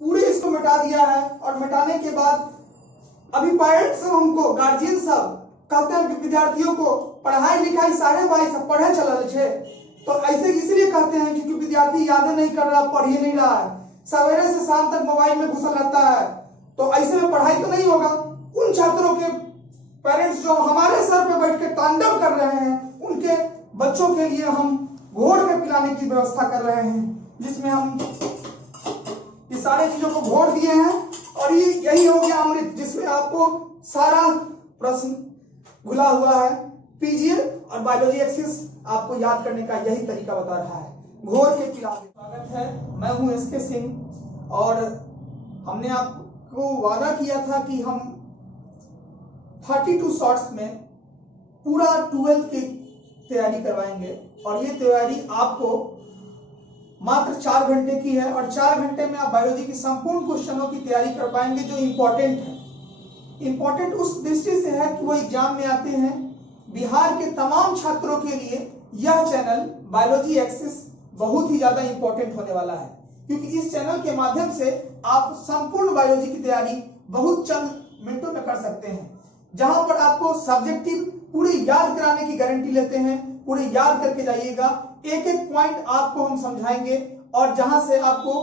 पूरे इसको मिटा दिया है। और मिटाने के बाद अभी पेरेंट्स सब हमको गार्जियन सब कहते हैं कि विद्यार्थियों को पढ़ाई लिखाई सारे भाई सब पढ़े चलल छे, तो ऐसे इसलिए कहते हैं क्योंकि विद्यार्थी यादें नहीं कर रहा, पढ़ ही नहीं रहा है, सवेरे से शाम तक मोबाइल में घुसा रहता है, तो ऐसे में पढ़ाई तो नहीं होगा। उन छात्रों के पेरेंट्स जो हमारे सर पे बैठ के तांडव कर रहे हैं, उनके बच्चों के लिए हम घोड़ के पिलाने की व्यवस्था कर रहे हैं, जिसमें हम ये सारी चीजों को घोड़ दिए हैं। और ये यही हो गया अमृत, जिसमें आपको सारा प्रश्न घुला हुआ है। पीजीए और बायोलॉजी एक्सिस आपको याद करने का यही तरीका बता रहा है, घोड़ के पिलाने। स्वागत है, मैं हूं एसके सिंह और हमने आपको वादा किया था कि हम 32 शॉर्ट्स में पूरा 12th की तैयारी करवाएंगे। और ये तैयारी आपको मात्र 4 घंटे की है और 4 घंटे में आप बायोलॉजी की संपूर्ण क्वेश्चनों की तैयारी कर पाएंगे जो इंपॉर्टेंट है। इंपॉर्टेंट उस दृष्टि से है कि वो एग्जाम में आते हैं। बिहार के तमाम छात्रों के लिए यह चैनल बायोलॉजी एक्सिस बहुत ही ज्यादा इंपॉर्टेंट होने वाला है, क्योंकि इस चैनल के माध्यम से आप संपूर्ण बायोलॉजी की तैयारी बहुत चंद मिनटों में कर सकते हैं, जहां पर आपको सब्जेक्टिव पूरे याद कराने की गारंटी लेते हैं। पूरे याद करके जाइएगा, एक एक पॉइंट आपको हम समझाएंगे और जहां से आपको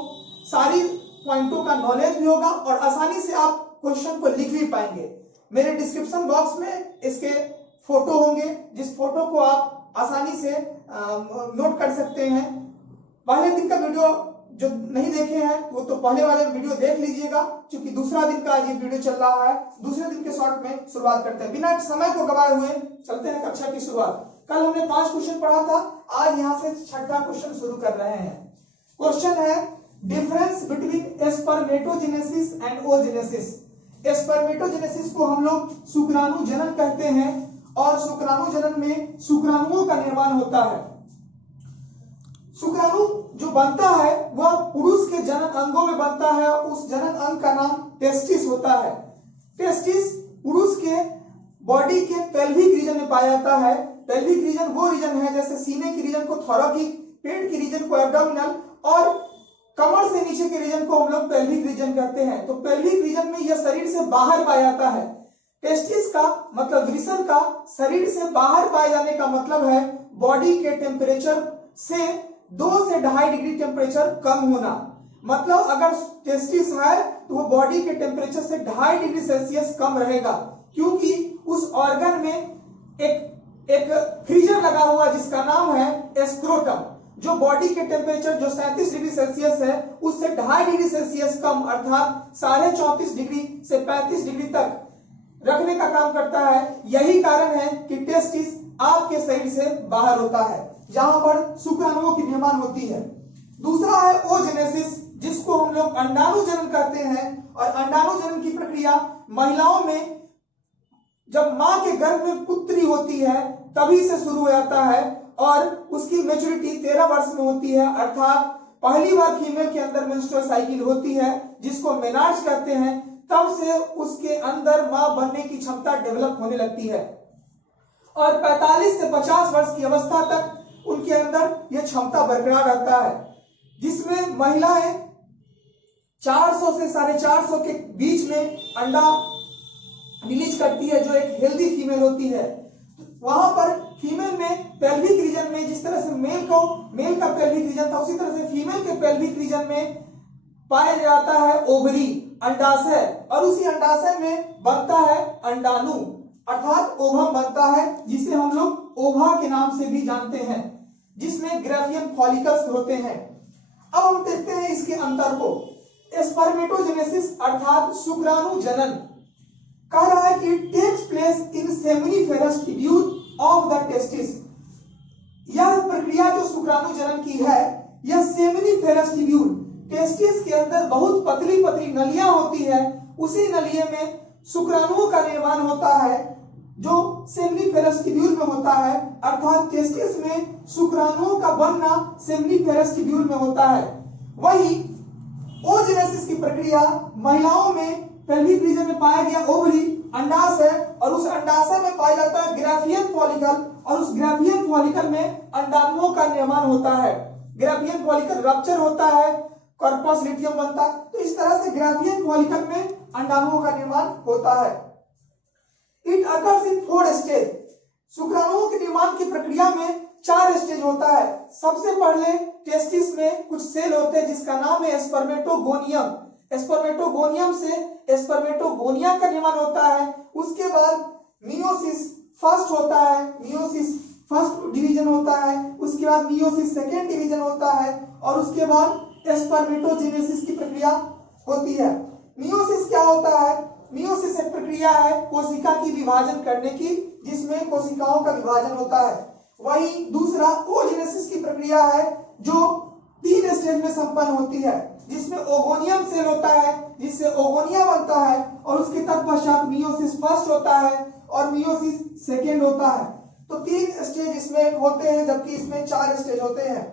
सारी पॉइंटों का नॉलेज भी होगा और आसानी से आप क्वेश्चन को लिख भी पाएंगे। मेरे डिस्क्रिप्शन बॉक्स में इसके फोटो होंगे, जिस फोटो को आप आसानी से नोट कर सकते हैं। पहले दिन का वीडियो जो नहीं देखे हैं वो तो पहले वाले वीडियो देख लीजिएगा, क्योंकि दूसरा दिन का ये वीडियो चल रहा है। दूसरे दिन के शॉर्ट में शुरुआत करते हैं, बिना समय को गवाए हुए चलते हैं कक्षा की शुरुआत। कल हमने 5 क्वेश्चन पढ़ा था, आज यहाँ से 6ठा क्वेश्चन शुरू कर रहे हैं। क्वेश्चन है difference between spermatogenesis and oogenesis. Spermatogenesis को हम लोग शुक्राणु जनन कहते हैं और शुक्राणु जनन में शुक्राणुओं का निर्माण होता है। शुक्राणु जो बनता है वह पुरुष के जनन अंगों में बनता है, उस जनन अंग का नाम टेस्टिस होता है। टेस्टिस पुरुष के बॉडी के पेल्विक रीजन में पाया जाता है। पेल्विक रीजन वो रीजन है, जैसे सीने की रीजन को थोरैकिक, पेट की रीजन को एब्डोमिनल और कमर से नीचे के रीजन को हम लोग पेल्विक रीजन कहते हैं। तो पेल्विक रीजन में यह शरीर से बाहर पाया जाता है। टेस्टिस का मतलब वृषण का शरीर से बाहर पाए जाने का मतलब है बॉडी के टेम्परेचर से 2 से 2.5 डिग्री टेम्परेचर कम होना। मतलब अगर टेस्टिस है तो वो बॉडी के टेम्परेचर से 2.5 डिग्री सेल्सियस कम रहेगा, क्योंकि उस ऑर्गन में एक फ्रीजर लगा हुआ जिसका नाम है स्क्रोटम, जो बॉडी के टेम्परेचर जो 37 डिग्री सेल्सियस है उससे 2.5 डिग्री सेल्सियस कम, अर्थात 34.5 डिग्री से 35 डिग्री तक रखने का काम करता है। यही कारण है कि टेस्टिस आपके शरीर से बाहर होता है, जहां पर शुक्राणुओं की निर्माण होती है। दूसरा है ओजेनेसिस, जिसको हम लोग अंडाणु जनन कहते हैं। और अंडाणु जनन की प्रक्रिया महिलाओं में जब मां के गर्भ में पुत्री होती है तभी से शुरू हो जाता है और उसकी मैच्योरिटी 13 वर्ष में होती है, अर्थात पहली बार फीमेल के अंदर मेंस्ट्रुअल साइकिल होती है, जिसको मेनार्ज कहते हैं। तब से उसके अंदर मां बनने की क्षमता डेवलप होने लगती है और 45 से 50 वर्ष की अवस्था तक उनके अंदर यह क्षमता बरकरार रहता है, जिसमें महिलाएं 400 से 450 के बीच में अंडा रिलीज करती है, जो एक हेल्दी फीमेल होती है। वहां पर फीमेल में पेल्विक रीजन में जिस तरह से मेल का पेल्विक रीजन था, उसी तरह से फीमेल के पेल्विक रीजन में पाया जाता है ओवरी, अंडाशय, और उसी अंडाशय में बनता है अंडाणु, अर्थात ओवम बनता है, जिसे हम लोग ओवा के नाम से भी जानते हैं, जिसमें ग्राफियन फॉलिकल्स होते हैं। अब हम देखते हैं इसके अंतर को। स्पर्मेटोजेनेसिस अर्थात शुक्राणु जनन कह रहा है कि takes place in seminiferous tubule of the testis. यह प्रक्रिया जो शुक्राणु जनन की है, यह सेमिनिफेरस ट्यूब्यूल, टेस्टिस के अंदर बहुत पतली पतली नलियां होती है, उसी नलिये में शुक्राणुओं का निर्माण होता है, जो सेमिनिफेरस ट्यूब्यूल में होता है, अर्थात टेस्टिस में शुक्राणुओं का बनना सेमिनिफेरस ट्यूब्यूल में होता है। वही ओजेनेसिस की प्रक्रिया महिलाओं में पेल्विक रीजन में पाया गया ओवरी, अंडाशय, और उस अंडाशय में पाया जाता है ग्राफियन फॉलिकल, और उस ग्राफियन फॉलिकल में अंडाणुओं का निर्माण होता है। ग्राफियन फॉलिकल रप्चर होता है, कॉर्पस लिटियम बनता है। तो इस तरह से ग्राफियन फॉलिकल में अंडाणुओं का निर्माण होता है। It occurs in 4 stage. शुक्राणुओं के निर्माण की प्रक्रिया में 4 स्टेज होता है। सबसे पहले टेस्टिस में कुछ सेल होते हैं जिसका नाम है स्पर्मेटोगोनियम। स्पर्मेटोगोनियम से स्पर्मेटोगोनिया का निर्माण होता है। उसके बाद मियोसिस फर्स्ट होता है, मियोसिस फर्स्ट डिवीजन होता है। उसके बाद मियोसिस सेकेंड डिवीजन होता है और उसके बाद स्पर्मेटोजेनेसिस की प्रक्रिया होती है। मियोसिस क्या होता है? मियोसिस एक प्रक्रिया है कोशिका की विभाजन करने की, जिसमें कोशिकाओं का विभाजन होता है। वही दूसरा ओजेनेसिस की प्रक्रिया है जो 3 स्टेज में संपन्न होती है, जिसमें ओगोनियम सेल होता है जिससे ओगोनिया बनता है और उसके तत्पश्चात मियोसिस फर्स्ट होता है और मियोसिस सेकेंड होता है। तो 3 स्टेज इसमें होते हैं, जबकि इसमें 4 स्टेज होते हैं।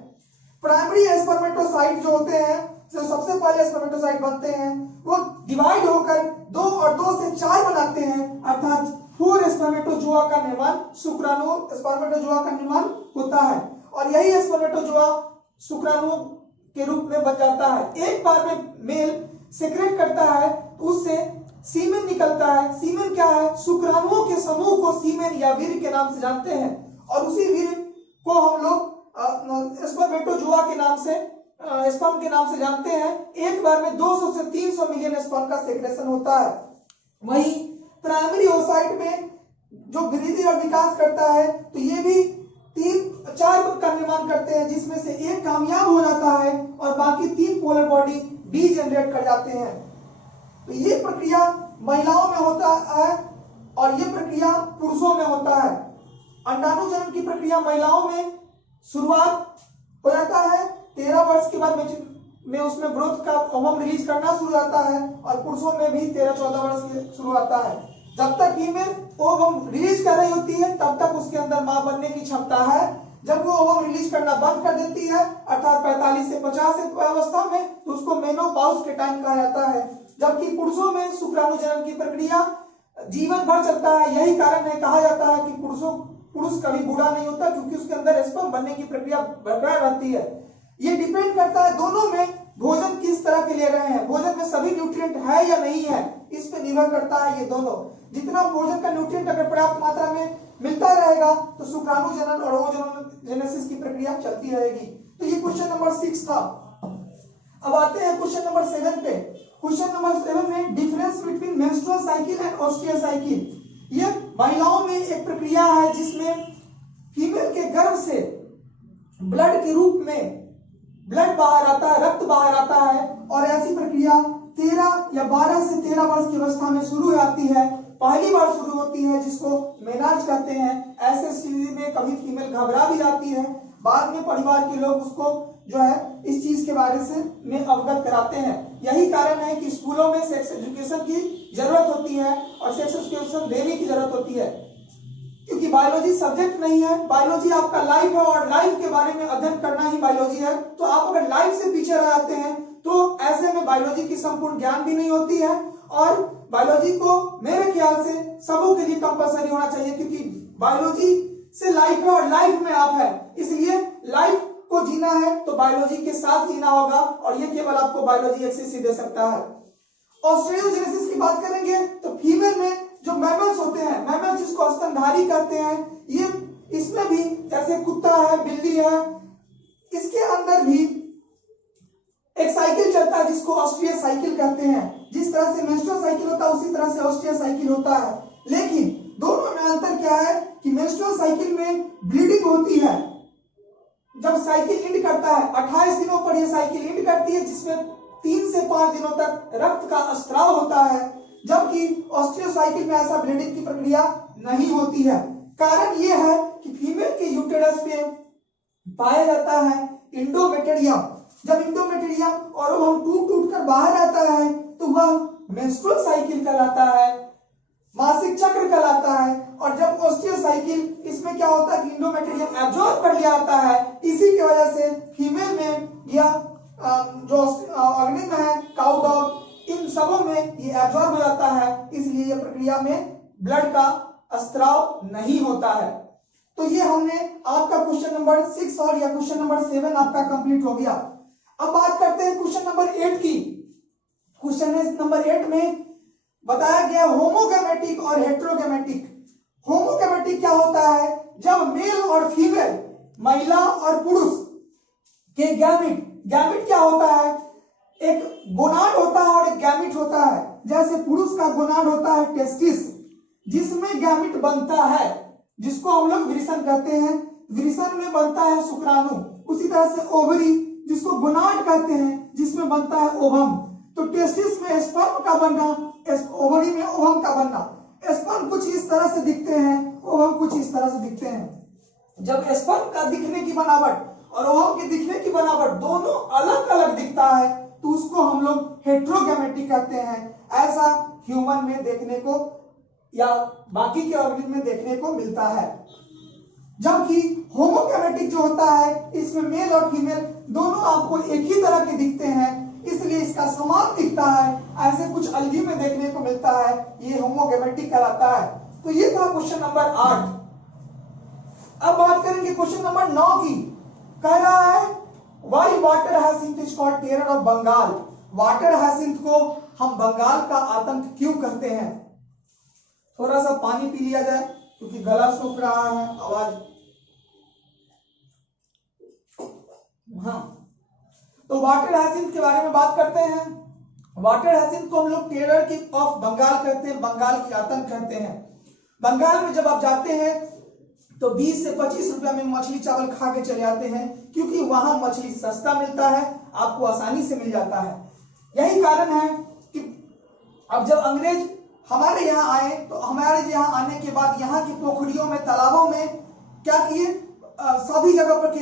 प्राइमरी स्पर्मेटोसाइट जो होते हैं, जो सबसे पहले स्पर्मेटोसाइट बनते हैं, वो डिवाइड होकर 2 और 2 से 4 बनाते हैं, अर्थात 4 स्पर्मेटोजोआ का निर्माण शुक्राणु स्पर्मेटोजोआ का निर्माण होता है। और यही स्पर्मेटोजोआ शुक्राणु के रूप में बन जाता है। एक बार में मेल सेक्रेट करता है तो उससे सीमेन निकलता है। सीमेन क्या है? शुक्राणुओं के समूह को सीमेन या वीर्य के नाम से जानते हैं और उसी वीर्य को हम लोग स्पर्मेटोजोआ के नाम से स्पर्म के नाम से जानते हैं। एक बार में 200 से 300 मिलियन स्पर्म का सेक्रेशन होता है। वहीं प्राइमरी ओसाइट में जो वृद्धि और विकास करता है तो ये भी 3-4 का निर्माण करते हैं, जिसमें से एक कामयाब हो जाता है और बाकी 3 पोलर बॉडी डीजेनरेट कर जाते हैं। तो ये प्रक्रिया महिलाओं में होता है और ये प्रक्रिया पुरुषों में होता है। अंडाणु जन्म की प्रक्रिया महिलाओं में शुरुआत हो जाता है, 13 वर्ष के बाद में उसमें ग्रोथ का ओवम रिलीज करना शुरू होता है और पुरुषों में भी 13-14 वर्ष के शुरू होता है। जब तक फीमेल ओवम रिलीज कर रही होती है तब तक उसके अंदर मां बनने की क्षमता है। जब वो ओवम रिलीज करना बंद कर देती है, अर्थात 45 से 50 अवस्था में, तो उसको मेनोपॉज के टाइम कहा जाता है। जबकि पुरुषों में शुक्राणु जन्म की प्रक्रिया जीवन भर चलता है। यही कारण है, कहा जाता है कि पुरुष कभी बूढ़ा नहीं होता, क्योंकि उसके अंदर स्पर्म बनने की प्रक्रिया बरकरार रहती है। ये डिपेंड करता है दोनों में भोजन किस तरह के ले रहे हैं, भोजन में सभी न्यूट्रिएंट है या नहीं है, इस पे निर्भर करता है ये दोनों। जितना भोजन का न्यूट्रिएंट अगर पर्याप्त मात्रा में मिलता रहेगा तो शुक्राणु जनन और ओजेनेसिस की प्रक्रिया चलती रहेगी। तो ये क्वेश्चन नंबर 6 था। अब आते हैं क्वेश्चन नंबर 7 पे। क्वेश्चन नंबर 7 में difference between menstrual cycle and oestrous cycle. ये महिलाओं में एक प्रक्रिया है जिसमें फीमेल के गर्भ से ब्लड के रूप में ब्लड बाहर आता है, रक्त बाहर आता है और ऐसी प्रक्रिया 13 या 12 से 13 वर्ष की अवस्था में शुरू हो जाती है। पहली बार शुरू होती है जिसको मेनाज कहते हैं। ऐसे स्थिति में कभी फीमेल घबरा भी जाती है, बाद में परिवार के लोग उसको जो है इस चीज के बारे में अवगत कराते हैं। यही कारण है कि स्कूलों में सेक्स एजुकेशन की जरूरत होती है और सेक्स एजुकेशन देने की जरूरत होती है, क्योंकि बायोलॉजी सब्जेक्ट नहीं है। बायोलॉजी आपका लाइफ है और लाइफ के बारे में अध्ययन करना ही बायोलॉजी है। तो आप अगर लाइफ से पीछे रह जाते हैं तो ऐसे में बायोलॉजी की संपूर्ण ज्ञान भी नहीं होती है। और बायोलॉजी को मेरे ख्याल से सबों के लिए कंपलसरी होना चाहिए, क्योंकि बायोलॉजी से लाइफ है और लाइफ में आप है, इसलिए लाइफ को जीना है तो बायोलॉजी के साथ जीना होगा और ये केवल आपको बायोलॉजी एक्सेस ही दे सकता है। ऑस्ट्रियोजेनेसिस की बात करेंगे तो फीमेल में जो मैमल्स होते हैं, मैमल्स जिसको स्तनधारी कहते हैं, ये इसमें भी जैसे कुत्ता है, बिल्ली है, इसके अंदर भी एक साइकिल चलता है जिसको ऑस्ट्रियल साइकिल कहते हैं। जिस तरह से मेंस्ट्रुअल साइकिल होता है उसी तरह से ऑस्ट्रियल साइकिल होता है। लेकिन दोनों में अंतर क्या है कि मेंस्ट्रुअल साइकिल में ब्लीडिंग होती है। जब साइकिल एंड करता है 28 दिनों पर यह साइकिल एंड करती है, जिसमें 3 से 5 दिनों तक रक्त का स्त्राव होता है, जबकि ऑस्ट्रियल साइकिल में ऐसा ब्लीडिंग की प्रक्रिया नहीं होती है। कारण यह है कि फीमेल के यूटेरस पे पाया जाता है इंडोमेटेरियम। जब इंडोमेटेरियम और ओवम टूट कर बाहर आता है तो वह मेंस्ट्रुअल साइकिल कहलाता है, मासिक चक्र कहलाता है। और जब ऑस्ट्रियल साइकिल, इसमें क्या होता है कि इंडोमेटेरियम एब्जॉर्ब कर लिया जाता है, इसी की वजह से फीमेल में यह जो अग्नि में है, काउ डॉग, इन सबों में ये एब्जॉर्ब हो जाता है, इसलिए यह प्रक्रिया में ब्लड का स्त्राव नहीं होता है। तो ये हमने आपका क्वेश्चन नंबर 6 और या क्वेश्चन नंबर 7 आपका कंप्लीट हो गया। अब बात करते हैं क्वेश्चन नंबर 8 की। क्वेश्चन नंबर 8 में बताया गया होमोगैमेटिक और हेटेरोगैमेटिक। होमोगैमेटिक क्या होता है? जब मेल और फीमेल, महिला और पुरुष के गैमिट, गैमिट क्या होता है? एक गोनाड होता है और एक गैमिट होता है। जैसे पुरुष का गोनाड होता है टेस्टिस, जिसमें गैमिट बनता है, जिसको हम लोग वृषण कहते हैं। वृषण में बनता है शुक्राणु। उसी तरह से ओवरी, जिसको गोनाड कहते हैं, जिसमें बनता है ओवम। तो टेस्टिस में स्पर्म का बनना, ओवरी में ओवम का बनना। स्पर्म कुछ इस तरह से दिखते हैं, ओवम कुछ इस तरह से दिखते हैं। जब स्पर्म का दिखने की बनावट और ओवम के दिखने की बनावट दोनों अलग अलग दिखता है तो उसको हम लोग हेटेरोगैमेटिक कहते हैं। ऐसा ह्यूमन में देखने को या बाकी के ऑर्गेनिज्म में देखने को मिलता है। जबकि होमोगैमेटिक जो होता है, इसमें मेल और फीमेल दोनों आपको एक ही तरह के दिखते हैं, इसलिए इसका समान दिखता है। ऐसे कुछ अलगी में देखने को मिलता है, ये होमोगैमेटिक कहलाता है। तो ये था क्वेश्चन नंबर 8। अब बात करेंगे क्वेश्चन नंबर 9 की। कह रहा है why water hyacinth is called terror of Bengal. Water hyacinth को हम बंगाल का आतंक क्यों कहते हैं? थोड़ा सा पानी पी लिया जाए क्योंकि गला सूख रहा है, आवाज। हाँ, तो वाटर हाइसिंथ के बारे में बात करते हैं। वाटर हाइसिंथ को हम लोग टेरर की ऑफ बंगाल कहते हैं, बंगाल की आतंक कहते हैं। बंगाल में जब आप जाते हैं तो 20 से 25 रुपया में मछली चावल खा के चले आते हैं, क्योंकि वहां मछली सस्ता मिलता है, आपको आसानी से मिल जाता है। यही कारण है कि अब जब अंग्रेज हमारे यहाँ आए तो हमारे यहाँ आने के बाद यहाँ की पोखरियों में, तालाबों में क्या किए, सभी जगह पर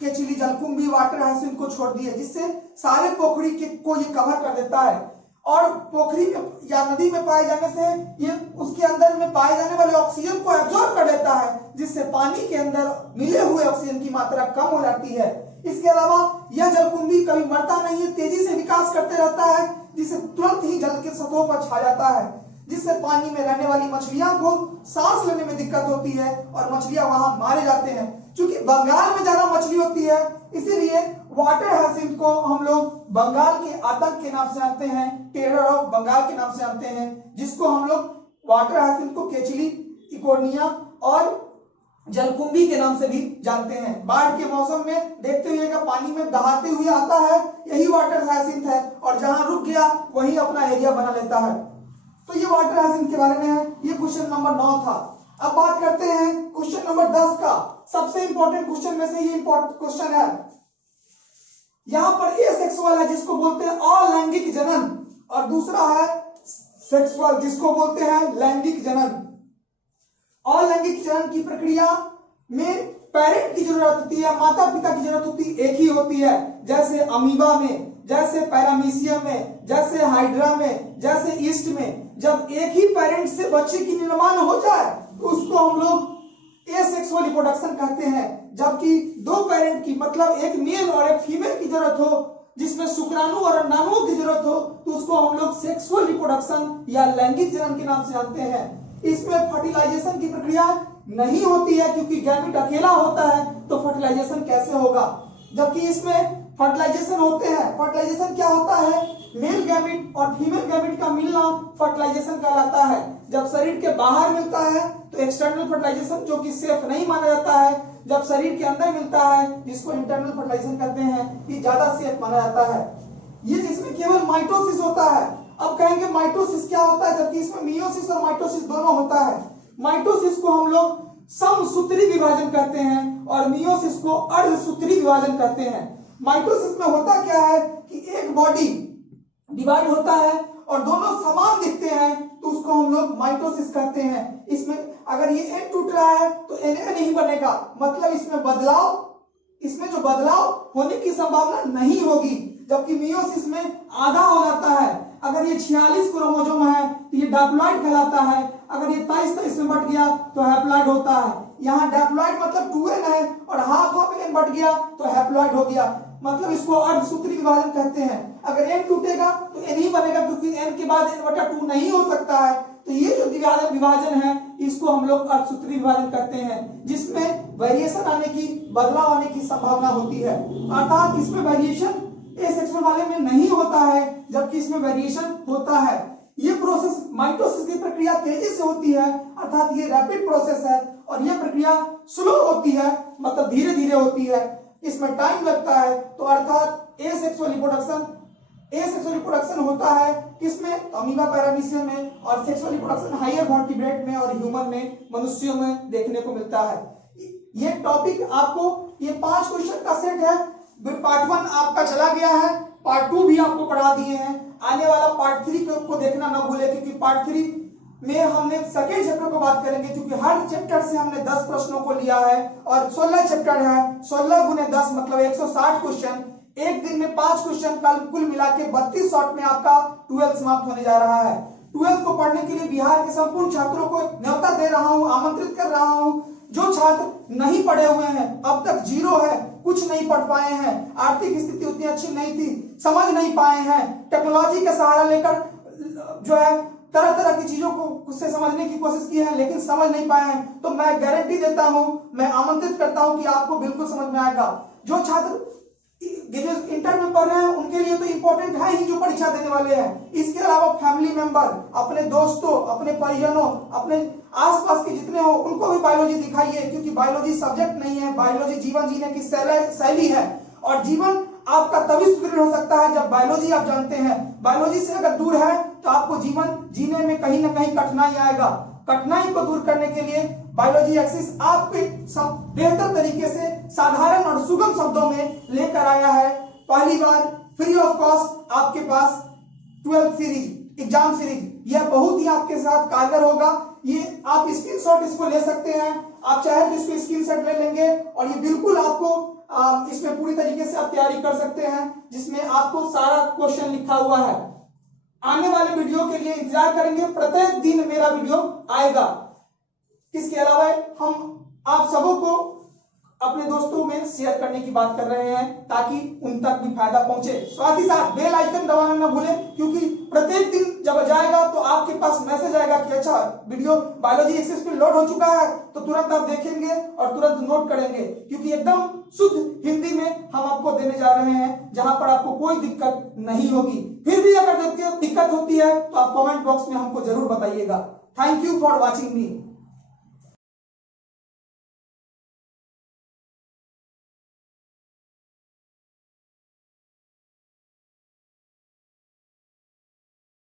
केचुली, जलकुंभी, वाटर हाइसिंथ को छोड़ दिए, जिससे सारे पोखरी को ये कवर कर देता है। और पोखरी में या नदी में पाए जाने से ये उसके अंदर में पाए जाने वाले ऑक्सीजन को एब्जॉर्ब कर लेता है, जिससे पानी के अंदर मिले हुए ऑक्सीजन की मात्रा कम हो जाती है। इसके अलावा यह जलकुंभी कभी मरता नहीं है, तेजी से विकास करते रहता है, जिससे तुरंत ही जल के सतहों पर छा जाता है, जिससे पानी में रहने वाली मछलियां को सांस लेने में दिक्कत होती है और मछलियां वहां मारे जाते हैं। क्योंकि बंगाल में ज्यादा मछली होती है, इसीलिए वाटर हाइसिंथ को हम लोग बंगाल के आतंक के नाम से जानते हैं, टेरर ऑफ बंगाल के नाम से जानते हैं, जिसको हम लोग वाटर हाइसिंथ को केचुली, इकोर्निया और जलकुंभी के नाम से भी जानते हैं। बाढ़ के मौसम में देखते हुए का पानी में दहाते हुए आता है, यही वाटर हाइसिंथ है, और जहां रुक गया वही अपना एरिया बना लेता है। तो ये वाटर हाइसिंथ के बारे में है। ये क्वेश्चन नंबर 9 था। अब बात करते हैं क्वेश्चन नंबर 10 का। सबसे इंपॉर्टेंट क्वेश्चन में से ये इंपॉर्टेंट क्वेश्चन है। यहां पर एसेक्सुअल है, जिसको बोलते हैं अलैंगिक जनन, और दूसरा है सेक्सुअल, जिसको बोलते हैं लैंगिक जनन। अलैंगिक जनन की प्रक्रिया में पेरेंट की जरूरत होती है, माता पिता की जरूरत होती है, एक ही होती है। जैसे अमीबा में, जैसे पैरामीशियम में, जैसे हाइड्रा में, जैसे ईस्ट में, जब एक ही पेरेंट से बच्चे की निर्माण हो जाए तो उसको हम लोग एसेक्सुअल रिप्रोडक्शन कहते हैं। जबकि दो पेरेंट की, मतलब एक मेल और एक फीमेल की जरूरत हो, जिसमें शुक्राणु और अंडाणुओं की जरूरत हो, तो उसको हम लोग सेक्सुअल रिप्रोडक्शन या लैंगिक जनन के नाम से जानते हैं। इसमें फर्टिलाइजेशन की प्रक्रिया नहीं होती है, क्योंकि गैमेट अकेला होता है, तो फर्टिलाइजेशन कैसे होगा? जबकि इसमें फर्टिलाइजेशन होते हैं। फर्टिलाइजेशन क्या होता है? मेल गैमेट और फीमेल गैमेट का मिलना फर्टिलाइजेशन कहलाता है। जब शरीर के बाहर मिलता है तो एक्सटर्नल फर्टिलाइजेशन, जो कि सेफ नहीं माना जाता है। जब शरीर के अंदर मिलता है, जिसको इंटरनल फर्टिलाइजेशन कहते हैं, ये ज्यादा सेफ माना जाता है। ये इसमें केवल माइटोसिस होता है। अब कहेंगे माइटोसिस क्या होता है, जबकि इसमें मियोसिस और माइटोसिस दोनों होता है। माइटोसिस को हम लोग समसूत्री विभाजन कहते हैं और मियोसिस को अर्धसूत्री विभाजन कहते हैं। माइटोसिस में होता क्या है कि एक बॉडी डिवाइड होता है और दोनों समान दिखते हैं, तो उसको हम लोग माइटोसिस कहते हैं। इसमें अगर ये एन टूट रहा है तो एन नहीं बनेगा, मतलब इसमें जो बदलाव होने की संभावना नहीं होगी। जबकि मियोसिस में आधा हो जाता है। अगर ये 46 क्रोमोसोम है तो ये डैप्लॉइड कहलाता है। अगर ये 23 में बट गया तो हैप्लॉइड होता है। यहाँ डैप्लॉइड मतलब 2n है और हाफ ऑफ n बट गया तो हैप्लॉइड हो गया, मतलब इसको अर्धसूत्री विभाजन कहते हैं। अगर n टूटेगा तो n ही बनेगा, क्योंकि n के बाद n/2 नहीं हो सकता है, तो ये जो विभाजन है इसको हम लोग अर्धसूत्री विभाजन कहते हैं, जिसमें वेरिएशन आने की, बदलाव आने की संभावना होती है। अर्थात इसमें वेरिएशन एसेक्सुअल वाले में नहीं होता है, जबकि इसमें वेरिएशन होता है। ये प्रोसेस माइटोसिस की प्रक्रिया तेजी से होती है, अर्थात ये रैपिड प्रोसेस है, और ये प्रक्रिया स्लो होती है, मतलब धीरे धीरे होती है, इसमें टाइम लगता है। तो अर्थात एसेक्सुअल रिप्रोडक्शन होता है किसमें, अमीबा पैरामीशियम में, और सेक्सुअल रिप्रोडक्शन हायर वर्टिब्रेट में और ह्यूमन में, मनुष्यों में देखने को मिलता है। ये टॉपिक आपको, ये 5 क्वेश्चन का सेट है। पार्ट 1 आपका चला गया है, पार्ट 2 भी आपको पढ़ा दिए हैं। आने वाला पार्ट 3 को देखना ना भूले, क्योंकि पार्ट 3 में हमने सेकेंड चैप्टर को बात करेंगे, क्योंकि हर चैप्टर से हमने 10 प्रश्नों को लिया है और 16 चैप्टर है। 16 गुने 10 मतलब 160 क्वेश्चन। एक दिन में 5 क्वेश्चन, कल कुल मिला के 32 शॉर्ट में आपका 12 समाप्त होने जा रहा है। 12 को पढ़ने के लिए बिहार के संपूर्ण छात्रों को न्योता दे रहा हूं, आमंत्रित कर रहा हूं। जो छात्र नहीं पढ़े हुए हैं, अब तक 0 है, कुछ नहीं पढ़ पाए हैं, आर्थिक स्थिति उतनी अच्छी नहीं थी, समझ नहीं पाए हैं, टेक्नोलॉजी का सहारा लेकर जो है तरह तरह की चीजों को से समझने की कोशिश की है, लेकिन समझ नहीं पाए हैं, तो मैं गारंटी देता हूं, मैं आमंत्रित करता हूं कि आपको बिल्कुल समझ में आएगा। जो छात्र इंटर में पढ़ रहे हैं उनके लिए तो इंपॉर्टेंट है ही, जो परीक्षा देने वाले हैं। इसके अलावा फैमिली मेंबर, अपने दोस्तों, अपने परिजनों, अपने आसपास के जितने हो, उनको भी बायोलॉजी दिखाइए, क्योंकि बायोलॉजी सब्जेक्ट नहीं है, बायोलॉजी जीवन जीने की शैली है, और जीवन आपका तभी सुदृढ़ हो सकता है जब बायोलॉजी आप जानते हैं। बायोलॉजी से अगर दूर है तो आपको जीवन जीने में कहीं ना कहीं कठिनाई आएगा। कठिनाई को दूर करने के लिए बायोलॉजी एक्सिस आपके बेहतर तरीके से साधारण और सुगम शब्दों में लेकर आया है। पहली बार फ्री ऑफ कॉस्ट आपके पास 12th सीरीज, एग्जाम सीरीज, यह बहुत ही आपके साथ कारगर होगा। ये आप स्क्रीनशॉट इसको ले सकते हैं, आप चाहे तो इसको स्क्रीनशॉट ले लेंगे, और ये बिल्कुल आपको इसमें पूरी तरीके से आप तैयारी कर सकते हैं, जिसमें आपको सारा क्वेश्चन लिखा हुआ है। आने वाले वीडियो के लिए इंतजार करेंगे, प्रत्येक दिन मेरा वीडियो आएगा। इसके अलावा हम आप सबों को अपने दोस्तों में शेयर करने की बात कर रहे हैं, ताकि उन तक भी फायदा पहुंचे। साथ ही साथ बेल आइकन दबाना ना भूलें, क्योंकि प्रत्येक दिन जब जाएगा तो आपके पास मैसेज आएगा कि अच्छा वीडियो बायोलॉजी एक्सेस पे लोड हो चुका है, तो तुरंत आप देखेंगे और तुरंत नोट करेंगे, क्योंकि एकदम शुद्ध हिंदी में हम आपको देने जा रहे हैं, जहां पर आपको कोई दिक्कत नहीं होगी। फिर भी अगर दिक्कत होती है तो आप कमेंट बॉक्स में हमको जरूर बताइएगा। Thank you for watching me.